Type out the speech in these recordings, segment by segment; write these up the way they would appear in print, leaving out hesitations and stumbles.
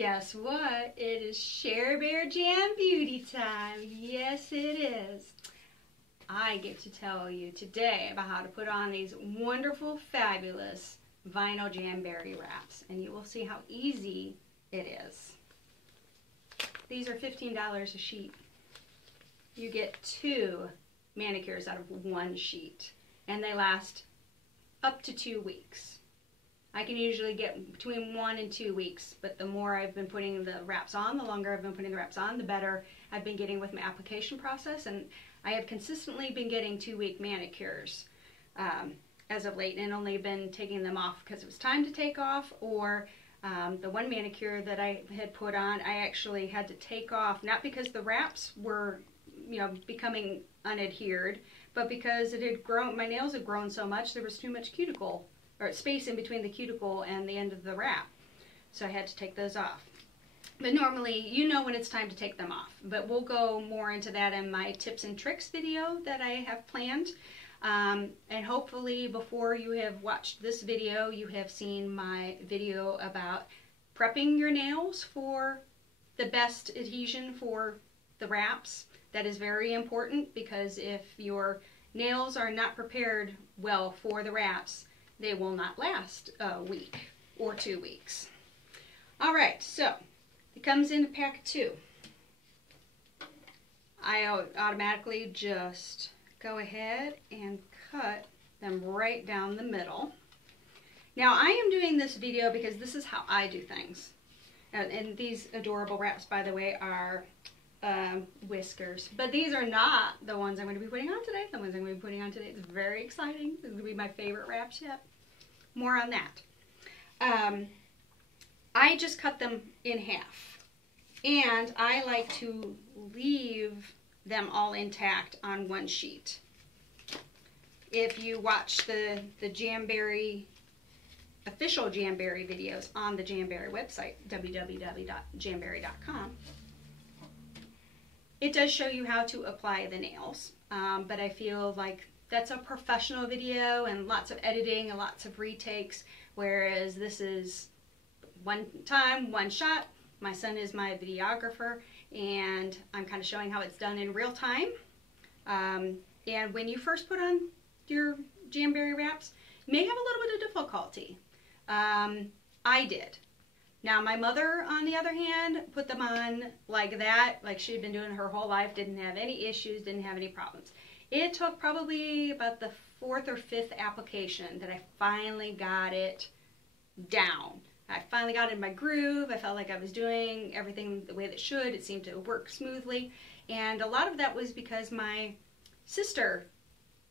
Guess what? It is Share Bear Jam Beauty time. Yes, it is. I get to tell you today about how to put on these wonderful, fabulous vinyl Jamberry wraps, and you will see how easy it is. These are $15 a sheet. You get 2 manicures out of 1 sheet, and they last up to 2 weeks. I can usually get between 1 and 2 weeks, but the more I've been putting the wraps on, the longer I've been putting the wraps on, the better I've been getting with my application process, and I have consistently been getting 2-week manicures as of late, and only been taking them off because it was time to take off, or the one manicure that I had put on, I actually had to take off, not because the wraps were, becoming unadhered, but because it had grown, my nails had grown so much, there was too much cuticle, or space in between the cuticle and the end of the wrap. So I had to take those off. But normally, you know when it's time to take them off. But we'll go more into that in my tips and tricks video that I have planned. And hopefully before you have watched this video, you have seen my video about prepping your nails for the best adhesion for the wraps. That is very important, because if your nails are not prepared well for the wraps, they will not last a week or 2 weeks. All right, so it comes in a pack of 2. I automatically just go ahead and cut them right down the middle. Now I am doing this video because this is how I do things. And these adorable wraps, by the way, are whiskers. But these are not the ones I'm going to be putting on today. The ones I'm going to be putting on today is very exciting. This is going to be my favorite wraps yet. More on that. I just cut them in half. And I like to leave them all intact on 1 sheet. If you watch the Jamberry, official Jamberry videos on the Jamberry website, www.jamberry.com, it does show you how to apply the nails, but I feel like that's a professional video and lots of editing and lots of retakes, whereas this is one time, one shot. My son is my videographer, and I'm kind of showing how it's done in real time. And when you first put on your Jamberry wraps, you may have a little bit of difficulty. I did. Now my mother, on the other hand, put them on like that, like she'd been doing her whole life, didn't have any issues, didn't have any problems. It took probably about the 4th or 5th application that I finally got it down. I finally got in my groove. I felt like I was doing everything the way that it should. It seemed to work smoothly. And a lot of that was because my sister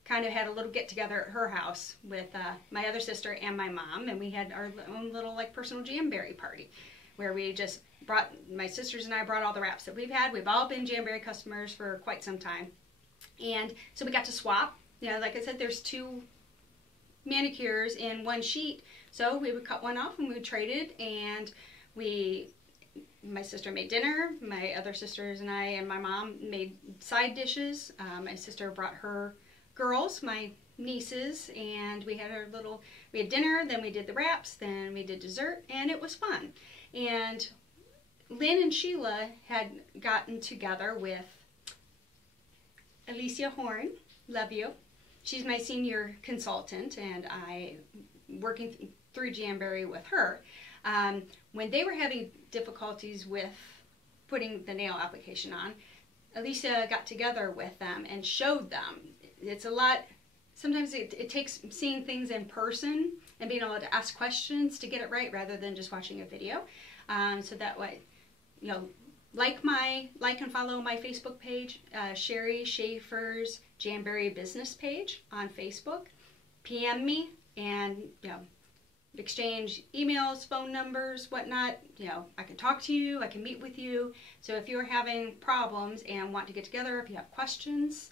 kind of had a little get-together at her house with my other sister and my mom, and we had our own little personal Jamberry party where we just brought, my sisters and I brought all the wraps that we've had. We've all been Jamberry customers for quite some time, and so we got to swap. Like I said, there's 2 manicures in 1 sheet, so we would cut one off and we would trade it, and my sister made dinner, my other sisters and I and my mom made side dishes. My sister brought her girls, my nieces, and we had we had dinner, then we did the wraps, then we did dessert, and it was fun. And Lynn and Sheila had gotten together with Alicia Horn, love you. She's my senior consultant, and I working through Jamberry with her. When they were having difficulties with putting the nail application on, Alicia got together with them and showed them. It's a lot, sometimes it takes seeing things in person and being able to ask questions to get it right, rather than just watching a video. So that way, like and follow my Facebook page, Sherry Schaefer's Jamberry business page on Facebook. PM me and exchange emails, phone numbers, whatnot. I can talk to you, I can meet with you. So if you're having problems and want to get together, if you have questions,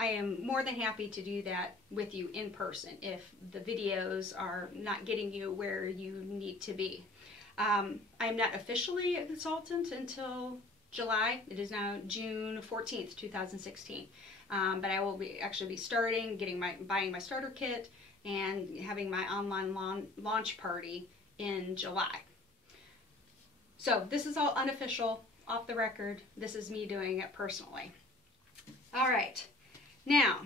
I am more than happy to do that with you in person if the videos are not getting you where you need to be. I'm not officially a consultant until July. It is now June 14th, 2016. But I will actually be starting, buying my starter kit and having my online launch party in July. So this is all unofficial, off the record. This is me doing it personally. All right. Now,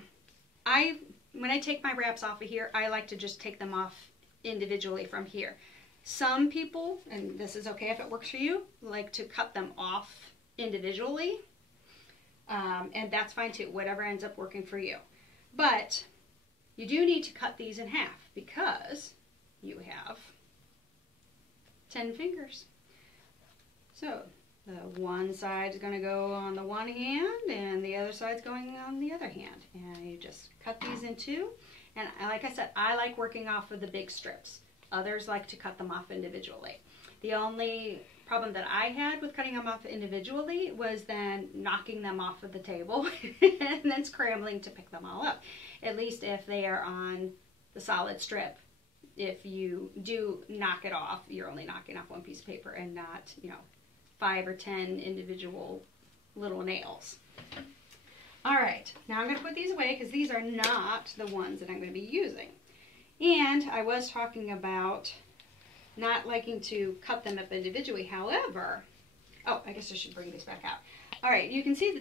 when I take my wraps off of here, I like to just take them off individually from here. Some people, and this is okay if it works for you, like to cut them off individually. And that's fine too, whatever ends up working for you. But you do need to cut these in half because you have 10 fingers. So the one side's going to go on the one hand and the other side's going on the other hand. And you just cut these in two. And like I said, I like working off of the big strips. Others like to cut them off individually. The only problem that I had with cutting them off individually was then knocking them off of the table and then scrambling to pick them all up. At least if they are on the solid strip. If you do knock it off, you're only knocking off one piece of paper and not, 5 or 10 individual little nails. All right, now I'm going to put these away because these are not the ones that I'm going to be using. And I was talking about not liking to cut them up individually. However, oh, I guess I should bring these back out. All right, you can see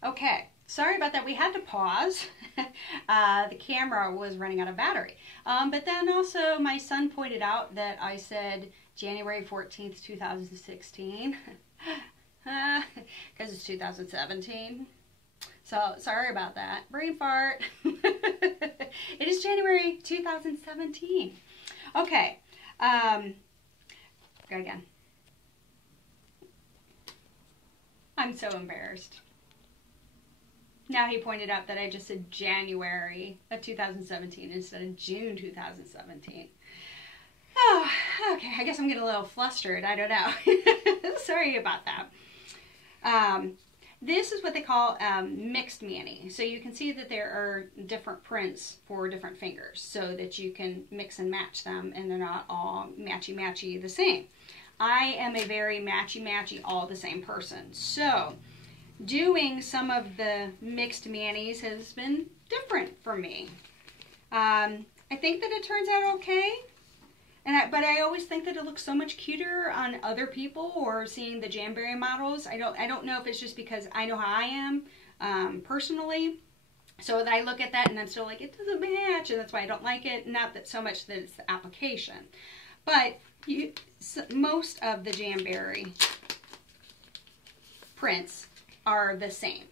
that. Okay, sorry about that. We had to pause. The camera was running out of battery. But then also my son pointed out that I said January 14th, 2016. Because it's 2017. So, sorry about that. Brain fart. It is January 2017. Okay. Go again. I'm so embarrassed. Now he pointed out that I just said January of 2017 instead of June 2017. Oh, okay. I guess I'm getting a little flustered. I don't know. Sorry about that. This is what they call mixed mani. So you can see that there are different prints for different fingers so that you can mix and match them and they're not all matchy-matchy the same. I am a very matchy-matchy all the same person. So doing some of the mixed manis has been different for me. I think that it turns out okay. But I always think that it looks so much cuter on other people or seeing the Jamberry models. I don't know if it's just because I know how I am personally. So that I look at that and I'm still like, it doesn't match, and that's why I don't like it. Not that so much that it's the application. But most of the Jamberry prints are the same.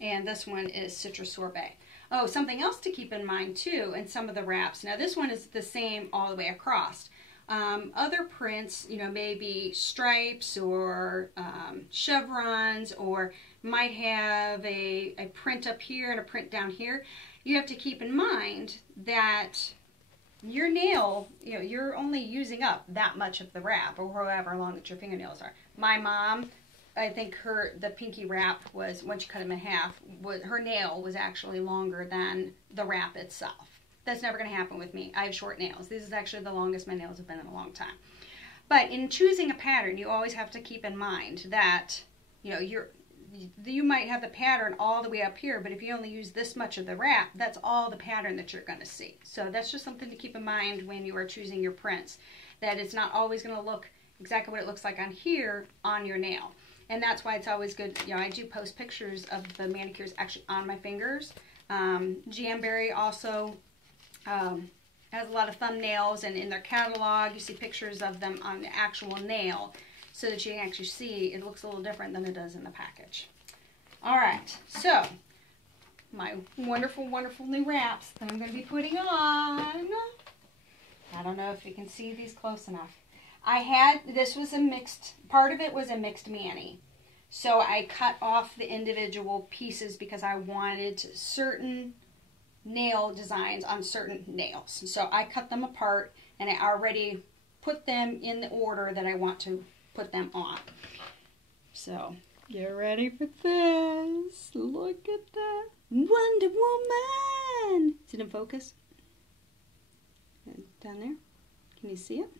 And this one is Citrus Sorbet. Oh, something else to keep in mind too, in some of the wraps. Now this one is the same all the way across. Other prints, maybe stripes or chevrons, or might have a print up here and a print down here. You have to keep in mind that your nail, you're only using up that much of the wrap, or however long that your fingernails are. My mom, I think the pinky wrap was, once you cut them in half, her nail was actually longer than the wrap itself. That's never going to happen with me. I have short nails. This is actually the longest my nails have been in a long time. But in choosing a pattern, you always have to keep in mind that, you might have the pattern all the way up here, but if you only use this much of the wrap, that's all the pattern that you're going to see. So that's just something to keep in mind when you are choosing your prints, that it's not always going to look exactly what it looks like on here on your nail. And that's why it's always good, I do post pictures of the manicures actually on my fingers. Jamberry also has a lot of thumbnails, and in their catalog you see pictures of them on the actual nail so that you can actually see it looks a little different than it does in the package. Alright, so my wonderful, wonderful new wraps that I'm going to be putting on. I don't know if you can see these close enough. This was a mixed, part of it was a mixed mani. So I cut off the individual pieces because I wanted certain nail designs on certain nails. So I cut them apart and I already put them in the order that I want to put them on. So get ready for this. Look at that. Wonder Woman! Is it in focus? Down there? Can you see it?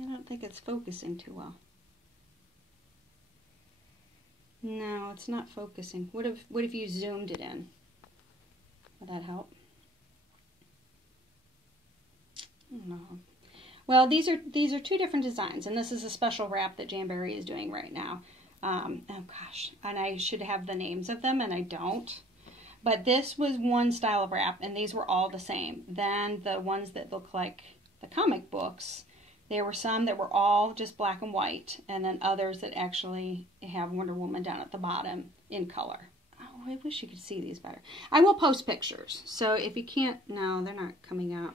I don't think it's focusing too well. No, it's not focusing. What if you zoomed it in? Would that help? No. Well, these are two different designs, and this is a special wrap that Jamberry is doing right now. Oh gosh, and I should have the names of them, and I don't. But this was one style of wrap, and these were all the same. Then the ones that look like the comic books, there were some that were all just black and white, and then others that actually have Wonder Woman down at the bottom in color. Oh, I wish you could see these better. I will post pictures, so if you can't, no, they're not coming out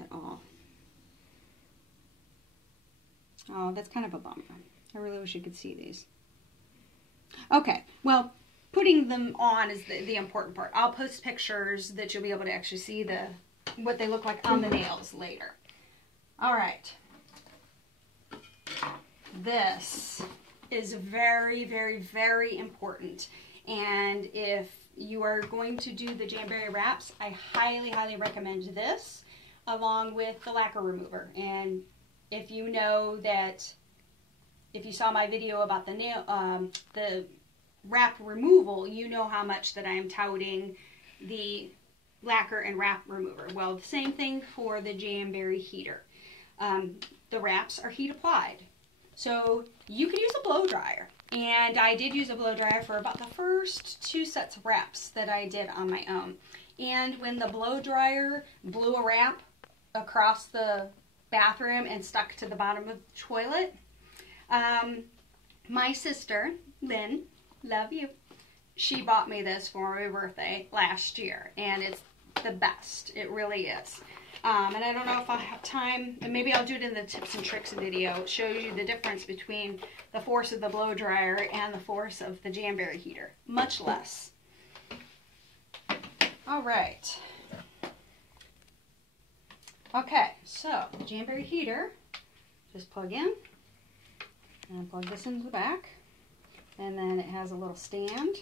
at all. Oh, that's kind of a bummer. I really wish you could see these. Okay, well, putting them on is the important part. I'll post pictures that you'll be able to actually see what they look like on the nails later. All right. This is very, very, very important. And if you are going to do the Jamberry wraps, I highly, highly recommend this along with the lacquer remover. And if you know that, if you saw my video about the wrap removal, you know how much that I am touting the lacquer and wrap remover. Well, the same thing for the Jamberry heater. The wraps are heat applied. So you can use a blow dryer. And I did use a blow dryer for about the first 2 sets of wraps that I did on my own. And when the blow dryer blew a wrap across the bathroom and stuck to the bottom of the toilet, my sister, Lynn, love you, she bought me this for my birthday last year. And it's the best. It really is. And I don't know if I'll have time, and maybe I'll do it in the tips and tricks video. It shows you the difference between the force of the blow dryer and the force of the Jamberry heater. Much less. All right. Okay, so the Jamberry heater, just plug in, and plug this into the back, and then it has a little stand,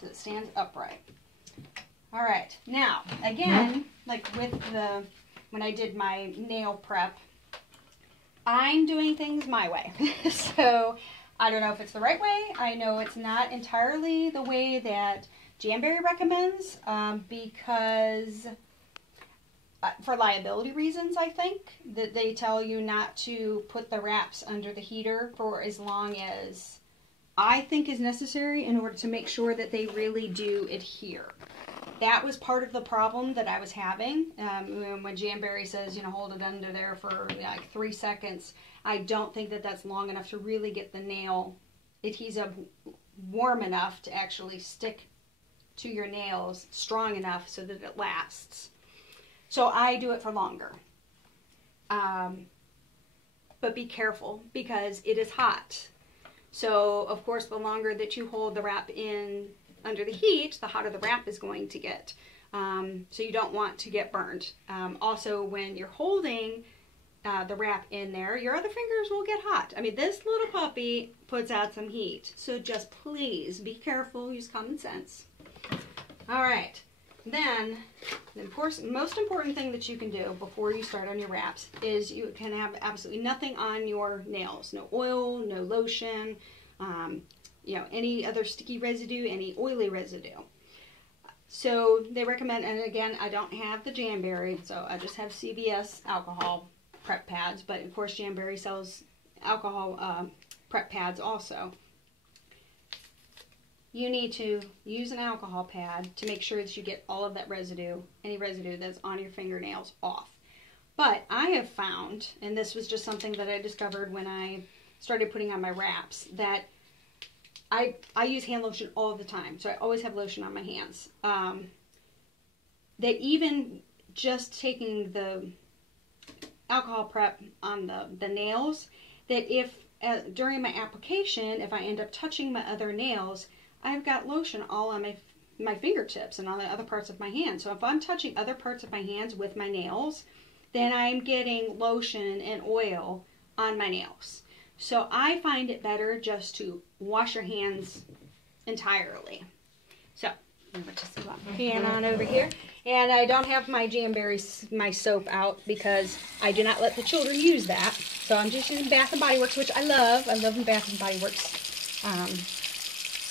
so it stands upright. All right, now, again, like with when I did my nail prep, I'm doing things my way. So I don't know if it's the right way. I know it's not entirely the way that Jamberry recommends because for liability reasons, I think, that they tell you not to put the wraps under the heater for as long as I think is necessary in order to make sure that they really do adhere. That was part of the problem that I was having when Jamberry says, you know, hold it under there for like 3 seconds. I don't think that that's long enough to really get the nail adhesive warm enough to actually stick to your nails strong enough so that it lasts. So I do it for longer. But be careful because it is hot. So, of course, the longer that you hold the wrap in under the heat, the hotter the wrap is going to get. So you don't want to get burned. Also, when you're holding the wrap in there, your other fingers will get hot. I mean, this little puppy puts out some heat. So just please be careful, use common sense. All right. Then, the most important thing that you can do before you start on your wraps is you can have absolutely nothing on your nails. No oil, no lotion, you know, any other sticky residue, any oily residue. So they recommend, and again, I don't have the Jamberry, so I just have CVS alcohol prep pads, but of course Jamberry sells alcohol prep pads also. You need to use an alcohol pad to make sure that you get all of that residue, any residue that's on your fingernails off. But I have found, and this was just something that I discovered when I started putting on my wraps, that I use hand lotion all the time, so I always have lotion on my hands. That even just taking the alcohol prep on the nails, that if during my application, if I end up touching my other nails, I've got lotion all on my fingertips and on the other parts of my hands. So if I'm touching other parts of my hands with my nails, then I'm getting lotion and oil on my nails. So I find it better just to wash your hands entirely. So I'm going to just put my pan on over here. And I don't have my Jamberry, my soap out because I do not let the children use that. So I'm just using Bath & Body Works, which I love. I love Bath & Body Works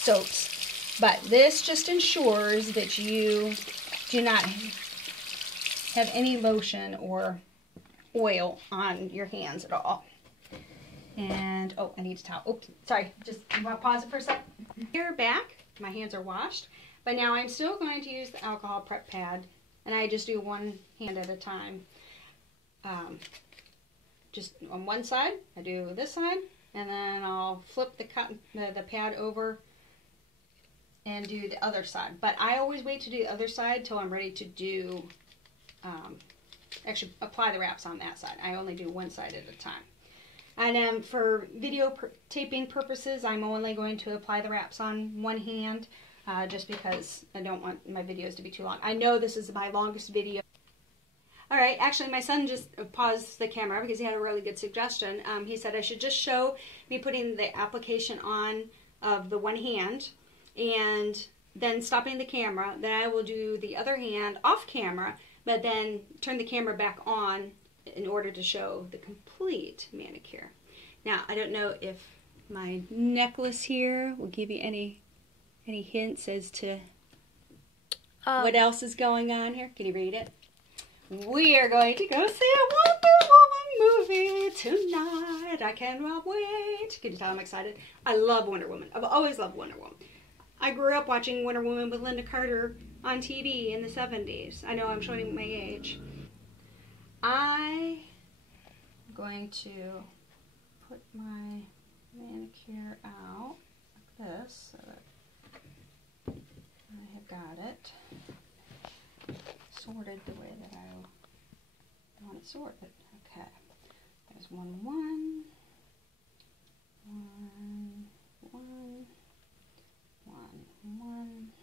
soaps. But this just ensures that you do not have any lotion or oil on your hands at all. And, oh, I need to towel. Oops, sorry, just want to pause it for a sec. Here back, my hands are washed, but now I'm still going to use the alcohol prep pad, and I just do one hand at a time. Just on one side, I do this side, and then I'll flip the pad over and do the other side. But I always wait to do the other side till I'm ready to do, actually apply the wraps on that side. I only do one side at a time. And for video taping purposes, I'm only going to apply the wraps on one hand, just because I don't want my videos to be too long. I know this is my longest video. All right, actually my son just paused the camera because he had a really good suggestion. He said I should just show me putting the application on of the one hand and then stopping the camera. Then I will do the other hand off camera, but then turn the camera back on in order to show the complete manicure. Now, I don't know if my necklace here will give you any hints as to what else is going on here. Can you read it? We are going to go see a Wonder Woman movie tonight. I cannot wait. Can you tell I'm excited? I love Wonder Woman. I've always loved Wonder Woman. I grew up watching Wonder Woman with Linda Carter on TV in the 70s. I know I'm showing my age. I'm going to put my manicure out like this so that I have got it sorted the way that I want it sorted. Okay, there's 1, 1, 1, 1, 1, 1,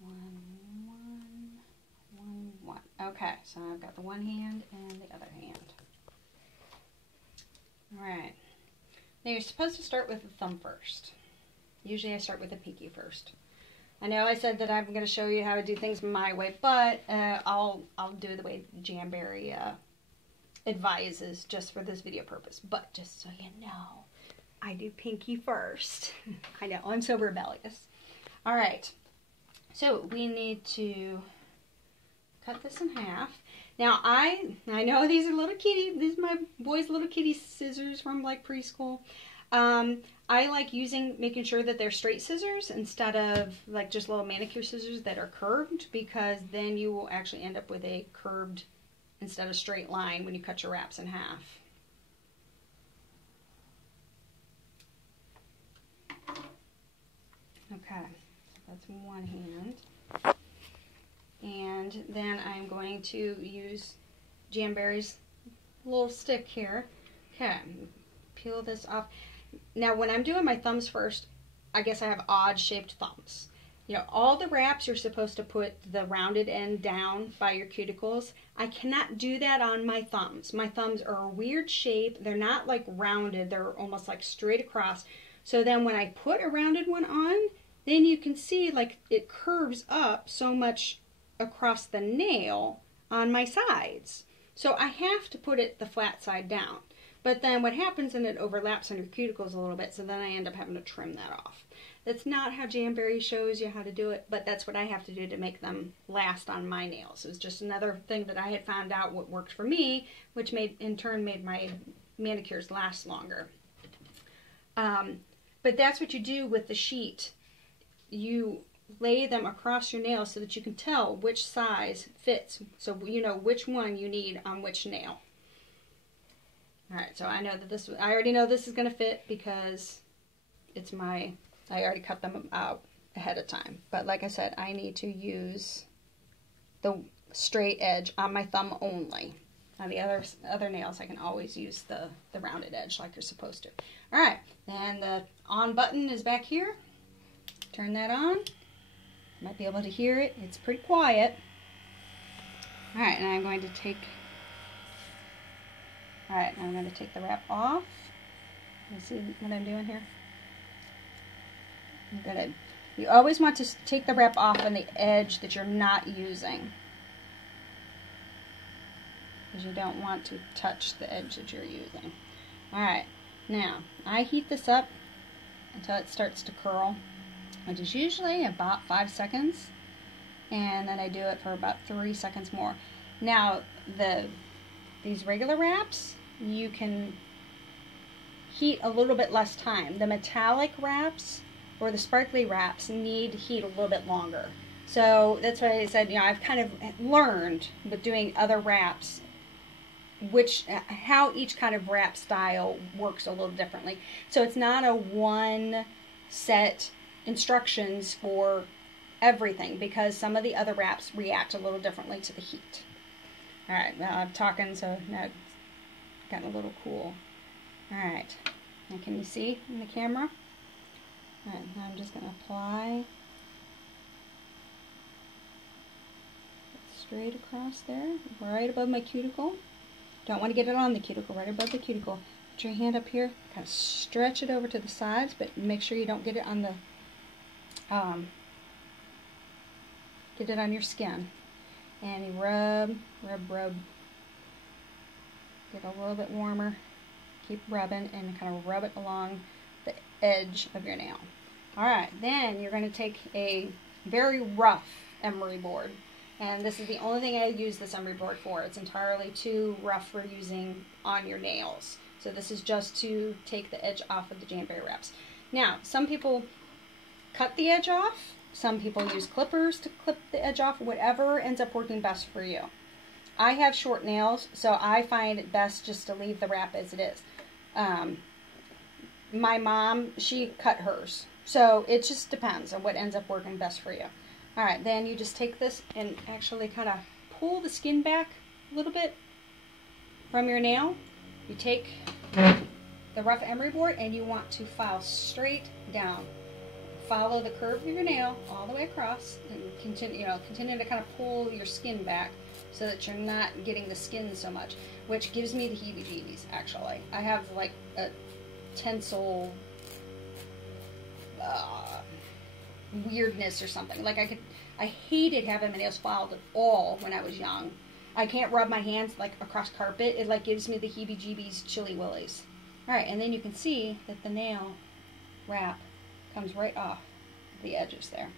1, 1, 1. Okay, so I've got the one hand and the other hand. Alright. Now you're supposed to start with the thumb first. Usually I start with the pinky first. I know I said that I'm going to show you how to do things my way, but I'll do it the way Jamberry advises just for this video purpose. But just so you know, I do pinky first. I know, I'm so rebellious. Alright, so we need to cut this in half. Now I know these are little kitty, these are my boy's little kitty scissors from like preschool. I like making sure that they're straight scissors instead of like just little manicure scissors that are curved, because then you will actually end up with a curved instead of straight line when you cut your wraps in half. Okay, so that's one hand. And then I'm going to use Jamberry's little stick here. Okay, peel this off. Now when I'm doing my thumbs first, I guess I have odd shaped thumbs. You know, all the wraps you're supposed to put the rounded end down by your cuticles. I cannot do that on my thumbs. My thumbs are a weird shape. They're not like rounded. They're almost like straight across. So then when I put a rounded one on, then you can see like it curves up so much across the nail on my sides. So I have to put it the flat side down. But then what happens, and it overlaps on your cuticles a little bit, so then I end up having to trim that off. That's not how Jamberry shows you how to do it, but that's what I have to do to make them last on my nails. It was just another thing that I had found out what worked for me, which in turn made my manicures last longer. But that's what you do with the sheet. You lay them across your nails so that you can tell which size fits, so you know which one you need on which nail. Alright, so I know that I already know this is going to fit because I already cut them out ahead of time. But like I said, I need to use the straight edge on my thumb only. On the other nails, I can always use the rounded edge like you're supposed to. Alright, then the on button is back here. Turn that on. You might be able to hear it. It's pretty quiet. Alright, and I'm going to take the wrap off. You see what I'm doing here? You always want to take the wrap off on the edge that you're not using, because you don't want to touch the edge that you're using. Alright, now I heat this up until it starts to curl. which is usually about 5 seconds, and then I do it for about 3 seconds more. Now, these regular wraps, you can heat a little bit less time. The metallic wraps or the sparkly wraps need heat a little bit longer. So that's why I said, I've kind of learned with doing other wraps how each kind of wrap style works a little differently. So it's not a one set instructions for everything, because some of the other wraps react a little differently to the heat. Alright, now I'm talking, so now it's gotten a little cool. Alright, now can you see in the camera? Alright, now I'm just going to apply straight across there, right above my cuticle. Don't want to get it on the cuticle, right above the cuticle. Put your hand up here, kind of stretch it over to the sides, but make sure you don't get it on the, get it on your skin. And you rub, get a little bit warmer, keep rubbing, and kind of rub it along the edge of your nail. Alright, then you're going to take a very rough emery board. And this is the only thing I use this emery board for. It's entirely too rough for using on your nails. So this is just to take the edge off of the Jamberry wraps. Now, some people cut the edge off. Some people use clippers to clip the edge off. Whatever ends up working best for you. I have short nails, so I find it best just to leave the wrap as it is. My mom, she cut hers. So it just depends on what ends up working best for you. Alright, then you just take this and actually kind of pull the skin back a little bit from your nail. You take the rough emery board and you want to file straight down. Follow the curve of your nail all the way across and continue to kind of pull your skin back so that you're not getting the skin so much, which gives me the heebie-jeebies, actually. I have like a tensile weirdness or something. Like I hated having my nails filed at all when I was young. I can't rub my hands like across carpet. It like gives me the heebie-jeebies, chilly willies. Alright, and then you can see that the nail wrap comes right off the edges there.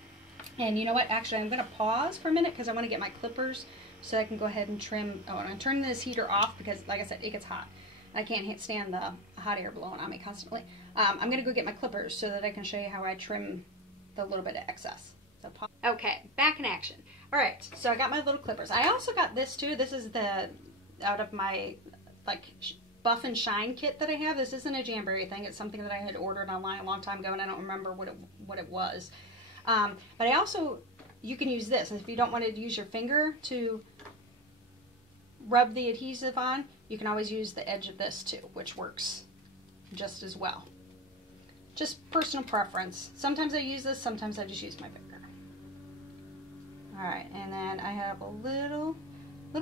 And you know what? Actually, I'm going to pause for a minute because I want to get my clippers so I can go ahead and trim. Oh, and I'm turning this heater off because, like I said, it gets hot. I can't stand the hot air blowing on me constantly. I'm going to go get my clippers so that I can show you how I trim the little bit of excess. So okay, back in action. Alright, so I got my little clippers. I also got this too. This is out of my like buff and shine kit that I have. This isn't a Jamberry thing. It's something that I had ordered online a long time ago and I don't remember what it was. But I also, you can use this. If you don't want to use your finger to rub the adhesive on, you can always use the edge of this too, which works just as well. Just personal preference. Sometimes I use this, sometimes I just use my finger. Alright, and then I have a little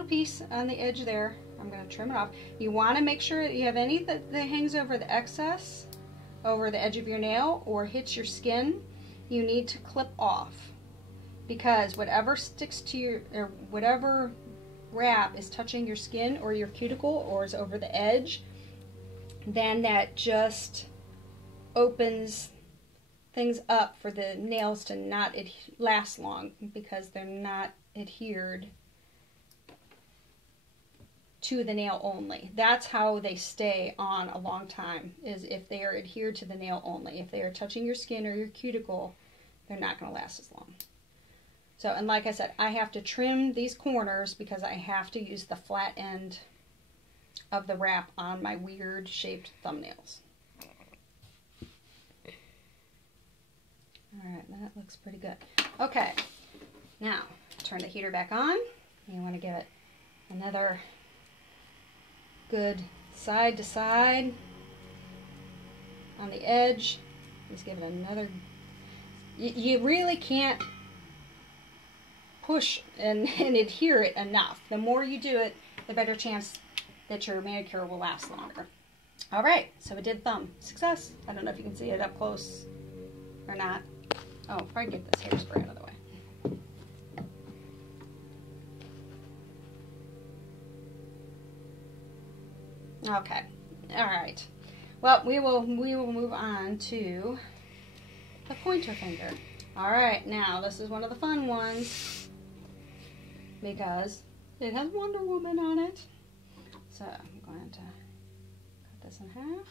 piece on the edge there. I'm going to trim it off. You want to make sure that you have any that hangs over the excess, over the edge of your nail, or hits your skin, you need to clip off. Because whatever sticks to your, or whatever wrap is touching your skin or your cuticle or is over the edge, then that just opens things up for the nails to not last long because they're not adhered to the nail only. That's how they stay on a long time, is if they are adhered to the nail only. If they are touching your skin or your cuticle, they're not going to last as long. So, and like I said, I have to trim these corners because I have to use the flat end of the wrap on my weird shaped thumbnails. Alright, that looks pretty good. Okay, now turn the heater back on. You want to give it another good side to side on the edge. Just give it another. You really can't push and adhere it enough. The more you do it, the better chance that your manicure will last longer. Alright, so we did thumb. Success. I don't know if you can see it up close or not. Oh, probably get this hairspray out of the way. Okay. Alright. Well, we will move on to the pointer finger. Alright, now this is one of the fun ones because it has Wonder Woman on it. So I'm going to cut this in half.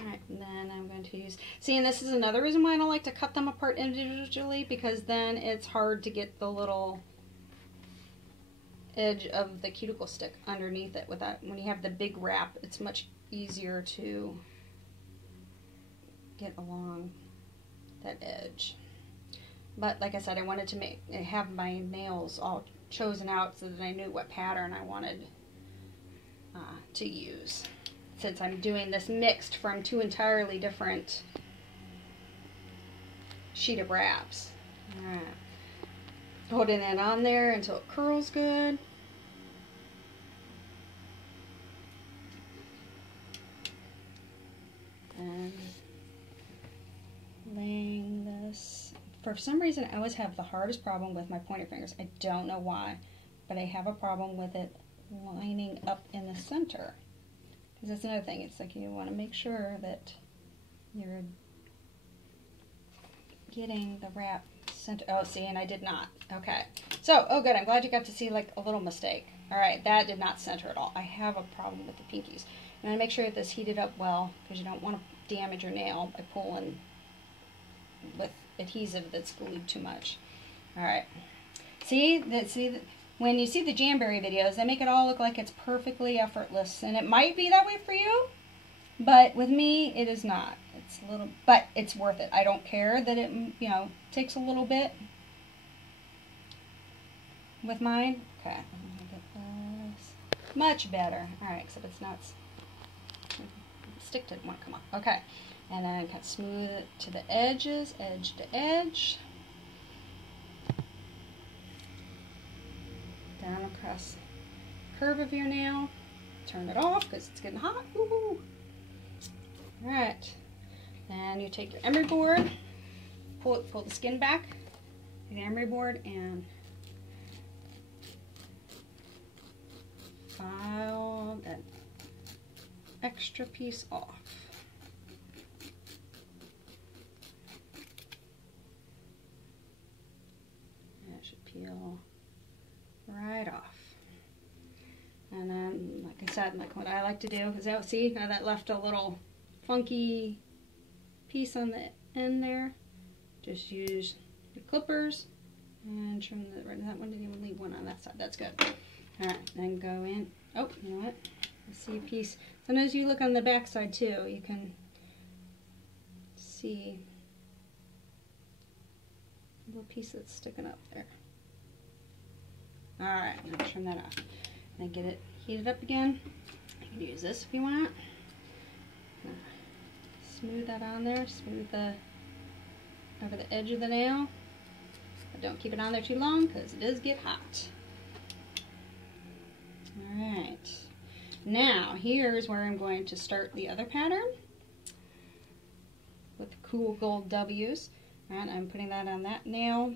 Alright, and then I'm going to use, see, and this is another reason why I don't like to cut them apart individually, because then it's hard to get the little edge of the cuticle stick underneath it. Without, when you have the big wrap, it's much easier to get along that edge. But like I said, I wanted to have my nails all chosen out so that I knew what pattern I wanted to use, since I'm doing this mixed from two entirely different sheet of wraps. Alright. Holding that on there until it curls good. And laying this. For some reason, I always have the hardest problem with my pointer fingers. I don't know why, but I have a problem with it lining up in the center. Because that's another thing. It's like you want to make sure that you're getting the wrap center. Oh, see, and I did not. Okay. So, oh good. I'm glad you got to see like a little mistake. Alright, that did not center at all. I have a problem with the pinkies. You want to make sure that this heated up well, because you don't want to damage your nail by pulling with adhesive that's glued too much. Alright. See, when you see the Jamberry videos, they make it all look like it's perfectly effortless, and it might be that way for you, but with me, it is not. It's a little, but it's worth it. I don't care that it, you know, takes a little bit with mine. Okay, I'm gonna get this much better. All right, except it's not stick to it. Won't come on. Okay, and then kind of smooth it to the edges, edge to edge. Down across the curve of your nail. Turn it off because it's getting hot. Woohoo! Alright. Then you take your emery board, pull the skin back, the emery board, and file that extra piece off. And it should peel right off. And then, like I said, like what I like to do is, oh, see, now that left a little funky piece on the end there. Just use your clippers and trim the right. That one didn't even leave one on that side. That's good. All right, then go in. Oh, you know what? I see a piece. Sometimes you look on the back side too. You can see a little piece that's sticking up there. Alright, I'm going to trim that off. And get it heated up again. You can use this if you want. Smooth that on there. Smooth over the edge of the nail. But don't keep it on there too long because it does get hot. Alright. Now, here's where I'm going to start the other pattern with the cool gold W's. And I'm putting that on that nail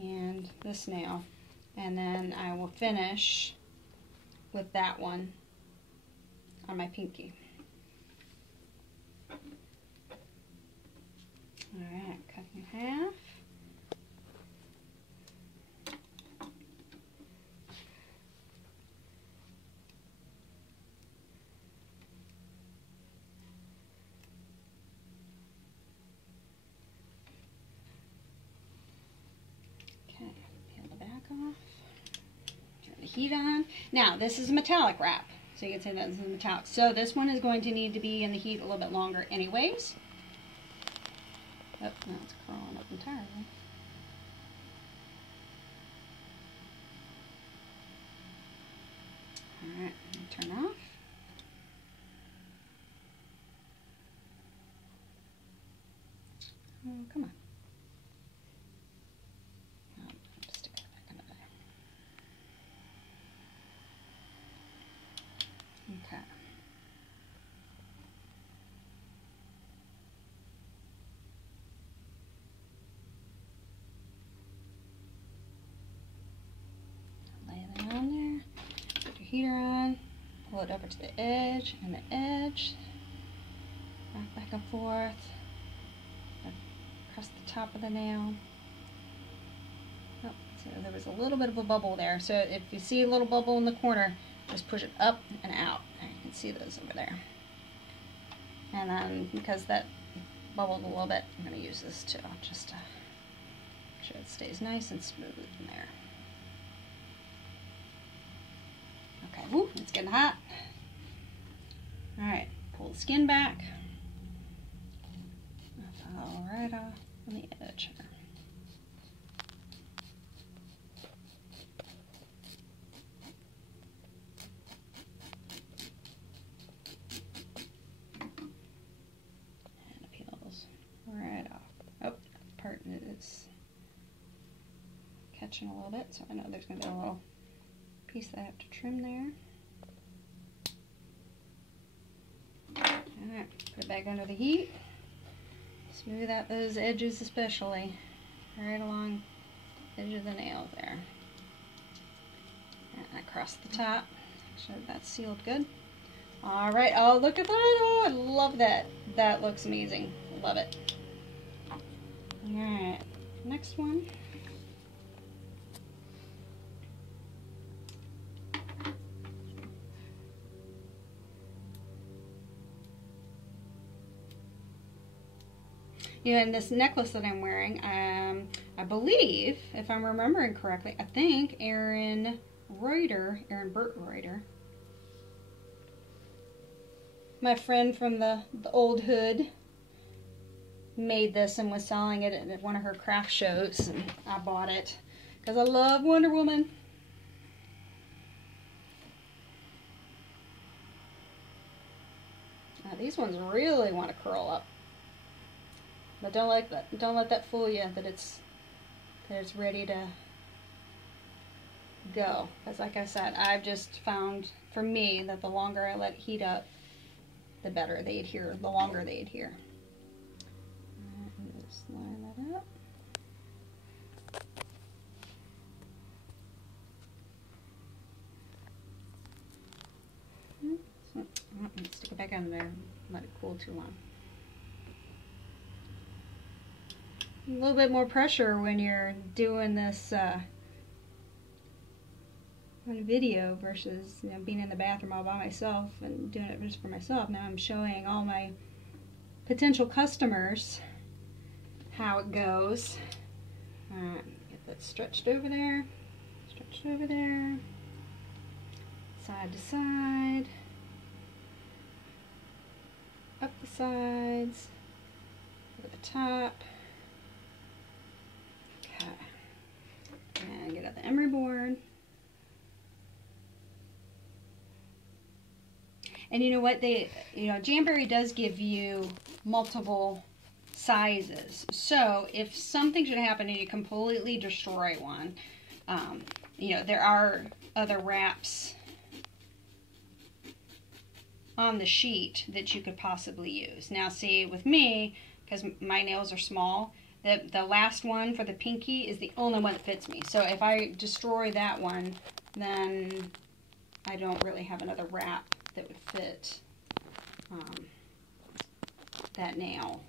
and this nail. And then I will finish with that one on my pinky. Alright, cut in half. Okay, peel the back off. Turn the heat on. Now, this is a metallic wrap. So you can say that this is metallic. So this one is going to need to be in the heat a little bit longer anyways. Oh, now it's crawling up entirely. Alright, turn off. Oh, come on. Oh, stick it back under there. Okay. Lay that on there. Put your heater on. Pull it over to the edge and the edge. back and forth, across the top of the nail. Oh, so there was a little bit of a bubble there. So if you see a little bubble in the corner, just push it up and out. You can see those over there. And then because that bubbled a little bit, I'm going to use this too, just to make sure it stays nice and smooth in there. Okay, woo, it's getting hot. All right, pull the skin back. All right off on the edge here. And it peels right off. Oh, that part is catching a little bit, so I know there's going to be a little piece that I have to trim there. Alright, put it back under the heat. Smooth out those edges especially. Right along the edge of the nail there. And across the top. Make sure that's sealed good. Alright, oh look at that! Oh, I love that. That looks amazing. Love it. Alright, next one. Yeah, and this necklace that I'm wearing, I believe, if I'm remembering correctly, I think Aaron Burt Reuter, my friend from the old hood, made this and was selling it at one of her craft shows, and I bought it because I love Wonder Woman. Now, these ones really want to curl up. But don't let that fool you that it's ready to go. Because like I said, I've just found for me that the longer I let it heat up, the better they adhere, the longer they adhere. And just line that up. Stick it back on there and let it cool too long. A little bit more pressure when you're doing this on a video versus, you know, being in the bathroom all by myself and doing it just for myself. Now I'm showing all my potential customers how it goes. Alright, get that stretched over there, side to side, up the sides, over the top. And get out the emery board. And you know what, Jamberry does give you multiple sizes. So if something should happen and you completely destroy one, there are other wraps on the sheet that you could possibly use. Now see, with me, because my nails are small, the last one for the pinky is the only one that fits me. So if I destroy that one, then I don't really have another wrap that would fit that nail.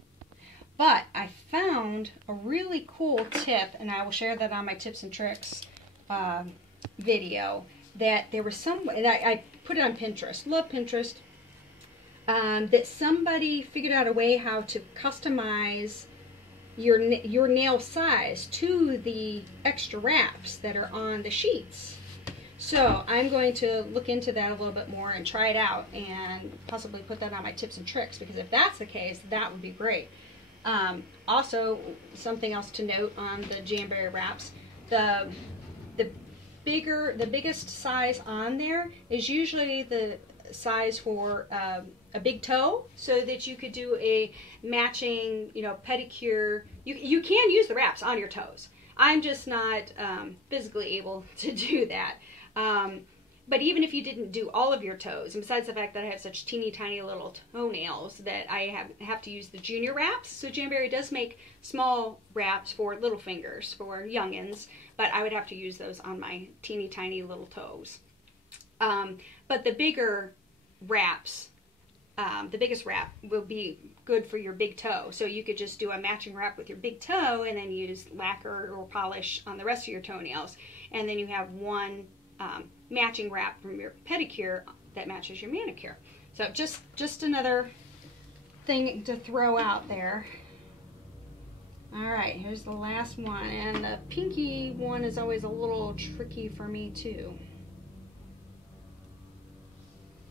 But I found a really cool tip, and I will share that on my tips and tricks video, that there was and I put it on Pinterest, love Pinterest, that somebody figured out a way how to customize your nail size to the extra wraps that are on the sheets. So I'm going to look into that a little bit more and try it out and possibly put that on my tips and tricks, because if that's the case, that would be great. Also, something else to note on the Jamberry wraps, the biggest size on there is usually the size for a big toe, so that you could do a matching, pedicure. You can use the wraps on your toes. I'm just not physically able to do that. But even if you didn't do all of your toes, and besides the fact that I have such teeny tiny little toenails that I have to use the junior wraps, so Jamberry does make small wraps for little fingers, for youngins, but I would have to use those on my teeny tiny little toes. But the bigger wraps, the biggest wrap will be good for your big toe. So you could just do a matching wrap with your big toe and then use lacquer or polish on the rest of your toenails. And then you have one matching wrap from your pedicure that matches your manicure. So just another thing to throw out there. All right, here's the last one, and the pinky one is always a little tricky for me too.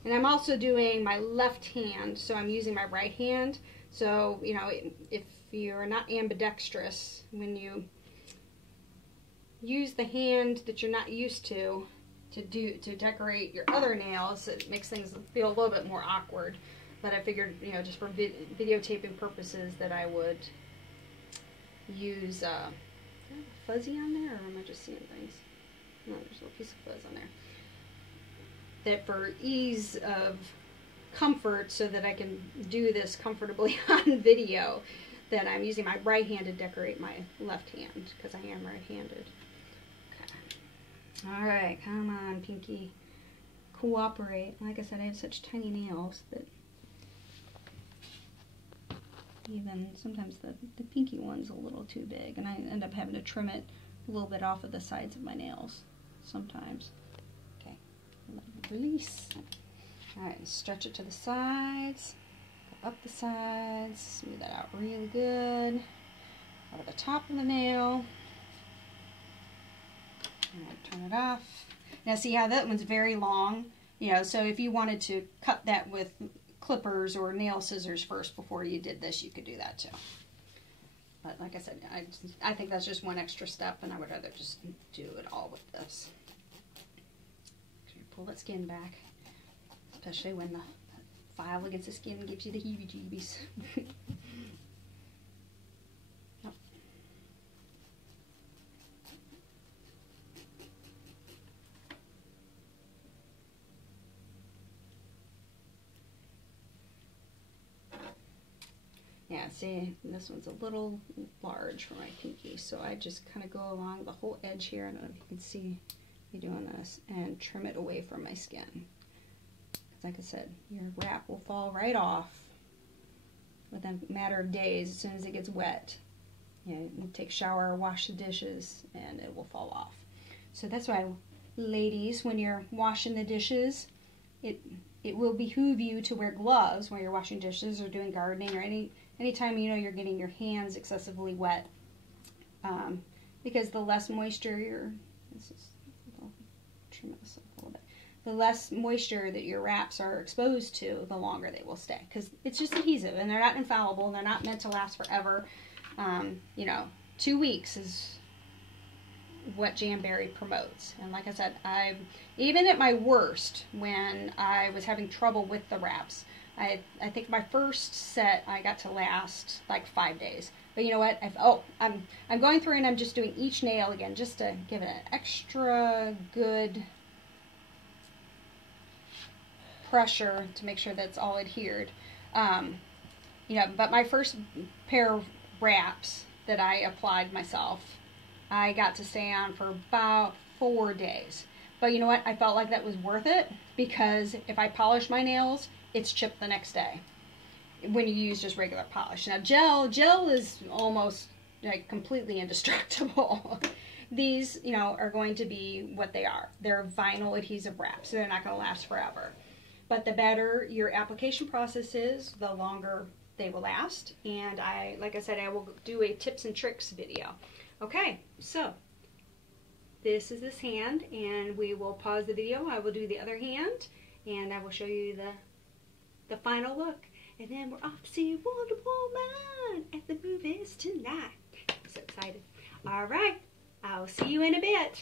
And I'm also doing my left hand, so I'm using my right hand. So, you know, if you're not ambidextrous, when you use the hand that you're not used to decorate your other nails, it makes things feel a little bit more awkward. But I figured, you know, just for videotaping purposes, that I would use, is there a fuzzy on there, or am I just seeing things? No, there's a little piece of fuzz on there. That for ease of comfort, so that I can do this comfortably on video, that I'm using my right hand to decorate my left hand, because I am right-handed. Okay. Alright, come on, pinky. Cooperate. Like I said, I have such tiny nails that even sometimes the pinky one's a little too big, and I end up having to trim it a little bit off of the sides of my nails sometimes. Okay, let it release. Alright, stretch it to the sides, go up the sides, smooth that out really good. Over the top of the nail. Alright, turn it off. Now see how that one's very long? You know, so if you wanted to cut that with clippers or nail scissors first before you did this, you could do that too. But like I said, I think that's just one extra step, and I would rather just do it all with this. Pull that skin back, especially when the file against the skin gives you the heebie-jeebies. Yep. Yeah, see, this one's a little large for my pinky, so I just kind of go along the whole edge here. I don't know if you can see me doing this, and trim it away from my skin. Because like I said, your wrap will fall right off within a matter of days. As soon as it gets wet, you know, you take a shower or wash the dishes, and it will fall off. So that's why, ladies, when you're washing the dishes, it will behoove you to wear gloves when you're washing dishes or doing gardening, or anytime you know you're getting your hands excessively wet, because the less moisture trim this up a little bit. The less moisture that your wraps are exposed to, the longer they will stay, because it's just adhesive, and they're not infallible, and they're not meant to last forever. You know, 2 weeks is what Jamberry promotes. And like I said, even at my worst, when I was having trouble with the wraps, I think my first set I got to last like 5 days. But you know what? I'm going through and I'm just doing each nail again, just to give it an extra good pressure to make sure that's all adhered. You know, but my first pair of wraps that I applied myself, I got to stay on for about 4 days. But you know what? I felt like that was worth it, because if I polish my nails, it's chipped the next day when you use just regular polish. Now gel is almost like completely indestructible. These, you know, are going to be what they are. They're vinyl adhesive wraps, so they're not going to last forever. But the better your application process is, the longer they will last. And like I said, I will do a tips and tricks video. Okay, so this is this hand, and we will pause the video. I will do the other hand, and I will show you the final look. And then we're off to see Wonder Woman at the movies tonight. I'm so excited. All right, I'll see you in a bit.